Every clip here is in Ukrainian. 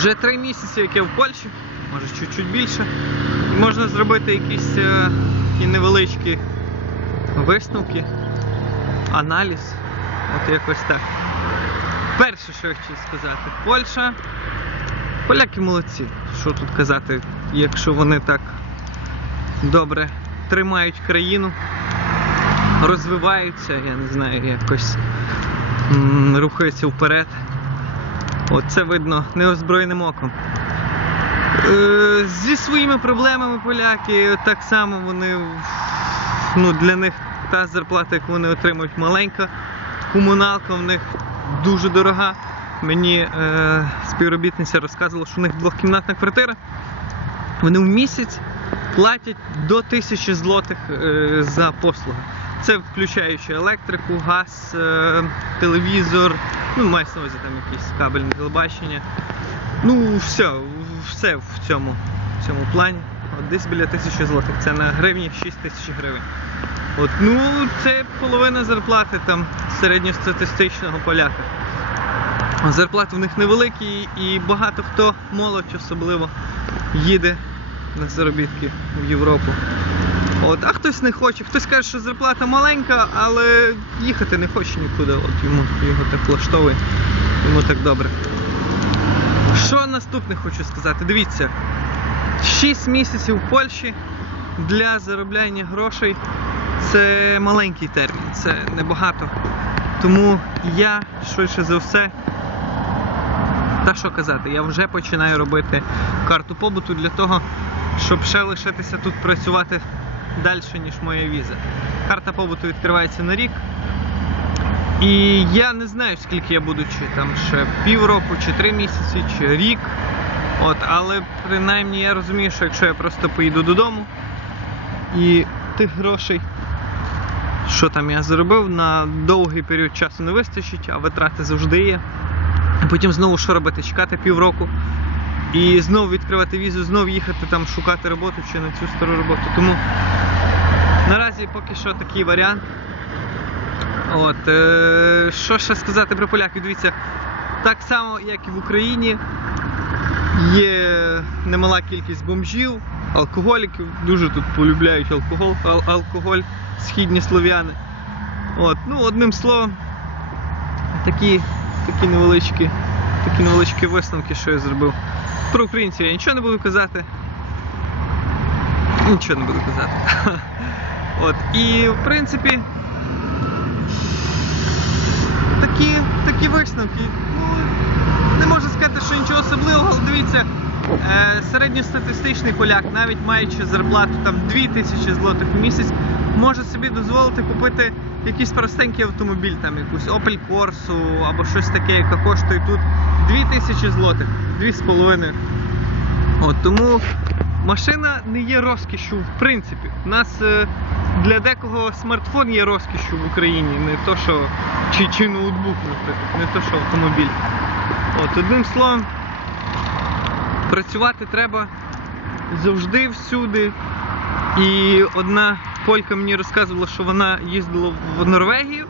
Вже три місяці, як я в Польщі, може чуть-чуть більше. Можна зробити якісь е, такі невеличкі висновки, аналіз. От якось так. Перше, що я хотів сказати, Польща. Поляки молодці. Що тут казати, якщо вони так добре тримають країну, розвиваються, я не знаю, якось м, рухаються вперед. От це видно неозброєним оком. Е, зі своїми проблемами поляки так само вони ну, для них та зарплата, яку вони отримують, маленька. Комуналка в них дуже дорога. Мені е, співробітниця розказувала, що у них двохкімнатна квартира. Вони в місяць платять до тисячі злотих е, за послуги. Це включаючи електрику, газ, е, телевізор, ну, мається на увазі там якісь кабельне телебачення. Ну, все, все в цьому, в цьому плані. От десь біля тисячі злотих. Це на гривні 6 тисяч гривень. От, ну, це половина зарплати там середньостатистичного поляка. Зарплати в них невеликі і багато хто, молодь особливо, їде на заробітки в Європу. От, а хтось не хоче, хтось каже, що зарплата маленька, але їхати не хоче нікуди. От йому його так влаштовує, йому так добре. Що наступне хочу сказати? Дивіться, 6 місяців в Польщі для заробляння грошей це маленький термін, це небагато. Тому я швидше за все, та що казати, я вже починаю робити карту побуту для того, щоб ще лишитися тут працювати далі, ніж моя віза. Карта побуту відкривається на рік. І я не знаю, скільки я буду, чи там ще півроку, чи три місяці, чи рік. От, але принаймні я розумію, що якщо я просто поїду додому і тих грошей, що там я заробив, на довгий період часу не вистачить, а витрати завжди є. Потім знову що робити? Чекати півроку і знову відкривати візу, знову їхати там шукати роботу чи на цю стару роботу. Тому наразі поки що такий варіант. От, е, що ще сказати про поляків? Дивіться, так само, як і в Україні, є немала кількість бомжів, алкоголіків, дуже тут полюбляють алкоголь, ал- алкоголь східні слов'яни. От, ну, одним словом, такі, такі невеличкі, такі невеличкі висновки, що я зробив. Про українців я нічого не буду казати. Нічого не буду казати. От, і в принципі, такі, такі висновки. Ну, не можу сказати, що нічого особливого, але дивіться, е, середньостатистичний поляк, навіть маючи зарплату там 2000 злотих в місяць, може собі дозволити купити якийсь простенький автомобіль, там якусь Opel Corsa або щось таке, яке коштує тут 2000 злотих, 2,5. От тому машина не є розкішшю в принципі. У нас е, для декого смартфон є розкішшю в Україні, не то що чи, чи ноутбук, не то що автомобіль. От, одним словом, працювати треба завжди всюди. І одна полька мені розказувала, що вона їздила в Норвегію.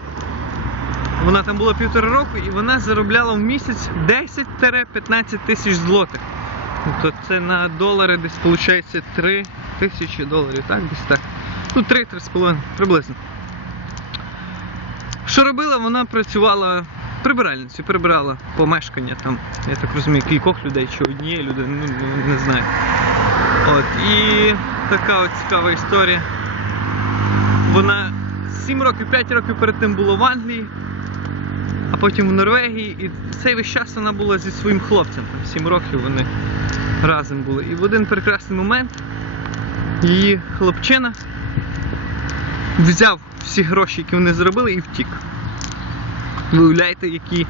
Вона там була півтора року і вона заробляла в місяць 10-15 тисяч злотих. Тобто це на долари десь виходить 3 тисячі доларів, так? Десь так. Ну, 3-3,5 приблизно. Що робила? Вона працювала прибиральницею, прибирала помешкання там, я так розумію, кількох людей чи однієї людини, ну не- знаю. От, і така от цікава історія. Вона 7 років, 5 років перед тим була в Англії, потім в Норвегії, і цей весь час вона була зі своїм хлопцем. Там 7 років вони разом були. І в один прекрасний момент її хлопчина взяв всі гроші, які вони заробили, і втік. Ви уявляєте, які,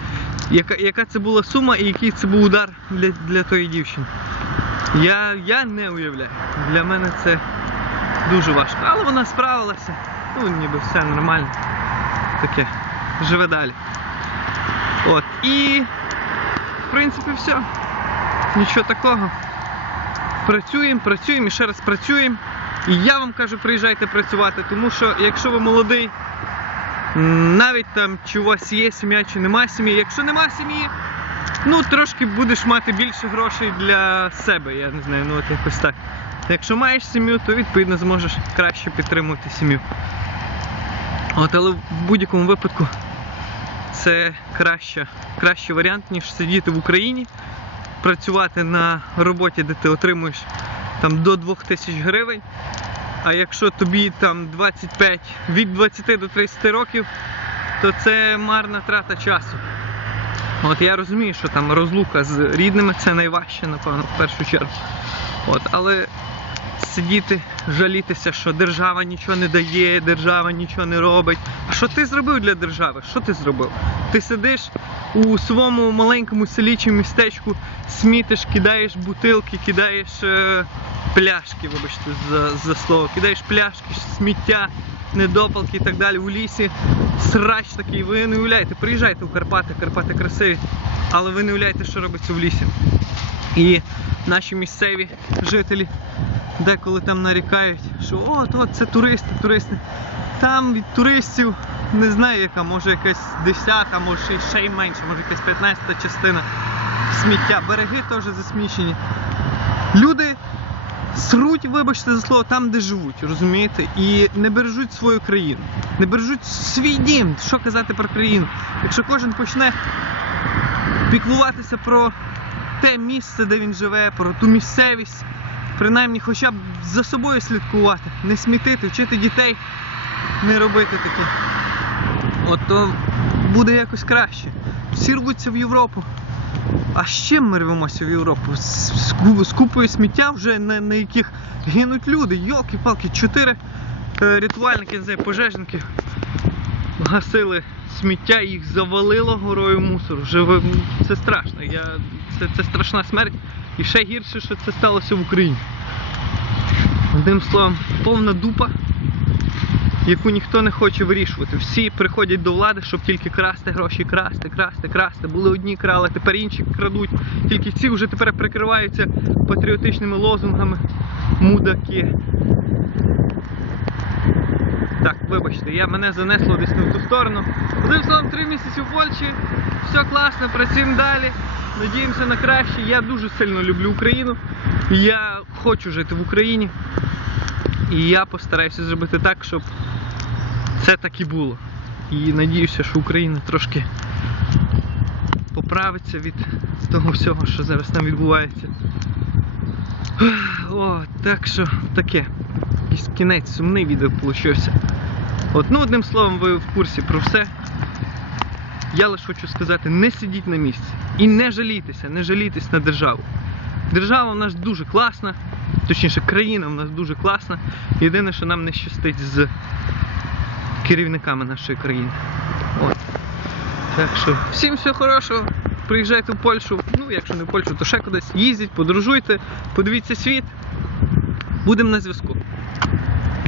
яка, яка це була сума і який це був удар для, для тої дівчини. Я, я не уявляю. Для мене це дуже важко. Але вона справилася. Ну, ніби все нормально. Таке. Живе далі. От. І в принципі все. Нічого такого. Працюємо, працюємо і ще раз працюємо. І я вам кажу, приїжджайте працювати, тому що якщо ви молодий, навіть там чи у вас є сім'я, чи нема сім'ї, якщо нема сім'ї, ну, трошки будеш мати більше грошей для себе, я не знаю, ну от якось так. Якщо маєш сім'ю, то відповідно зможеш краще підтримувати сім'ю. От, але в будь-якому випадку це краще, кращий варіант, ніж сидіти в Україні, працювати на роботі, де ти отримуєш там до 2000 гривень. А якщо тобі там 25, від 20 до 30 років, то це марна трата часу. От я розумію, що там розлука з рідними це найважче, напевно, в першу чергу. От, але сидіти, жалітися, що держава нічого не дає, держава нічого не робить. А що ти зробив для держави? Що ти зробив? Ти сидиш у своєму маленькому селі чи містечку, смітиш, кидаєш бутилки, кидаєш е, пляшки, вибачте, за, за слово, кидаєш пляшки, сміття, недопалки і так далі у лісі. Срач такий, ви не уявляєте, приїжджайте у Карпати, Карпати красиві, але ви не уявляєте, що робиться в лісі. І наші місцеві жителі деколи там нарікають, що от, от це туристи, туристи. Там від туристів не знаю яка, може якась десята, може ще й- менше, може якась 15 частина сміття. Береги теж засмічені. Люди сруть, вибачте за слово, там, де живуть, розумієте? І не бережуть свою країну, не бережуть свій дім. Що казати про країну? Якщо кожен почне піклуватися про те місце, де він живе, про ту місцевість, принаймні хоча б за собою слідкувати, не смітити, вчити дітей не робити таке. От то буде якось краще. Всі рвуться в Європу. А з чим ми рвемося в Європу? З, з, купою сміття, вже на, на яких гинуть люди. Йолки-палки, чотири е, рятувальники, не знаю, пожежники гасили сміття, їх завалило горою мусору. Вже це страшно. Я, це, це страшна смерть. І ще гірше, що це сталося в Україні. Одним словом, повна дупа, яку ніхто не хоче вирішувати. Всі приходять до влади, щоб тільки красти гроші, красти, красти, красти. Були одні крали, тепер інші крадуть. Тільки ці вже тепер прикриваються патріотичними лозунгами. Мудаки. Так, вибачте, я мене занесло десь не в ту сторону. Одним словом, три місяці в Польщі, все класно, працюємо далі. Надіємося на краще. Я дуже сильно люблю Україну. Я хочу жити в Україні. І я постараюся зробити так, щоб це так і було. І надіюся, що Україна трошки поправиться від того всього, що зараз там відбувається. О, так що таке. Якийсь кінець сумний відео получився. От, ну одним словом, ви в курсі про все. Я лише хочу сказати, не сидіть на місці і не жалійтеся, не жалійтесь на державу. Держава в нас дуже класна, точніше, країна в нас дуже класна. Єдине, що нам не щастить з керівниками нашої країни. От. Так що всім всього хорошого. Приїжджайте в Польщу. Ну, якщо не в Польщу, то ще кудись. Їздіть, подорожуйте, подивіться світ. Будемо на зв'язку.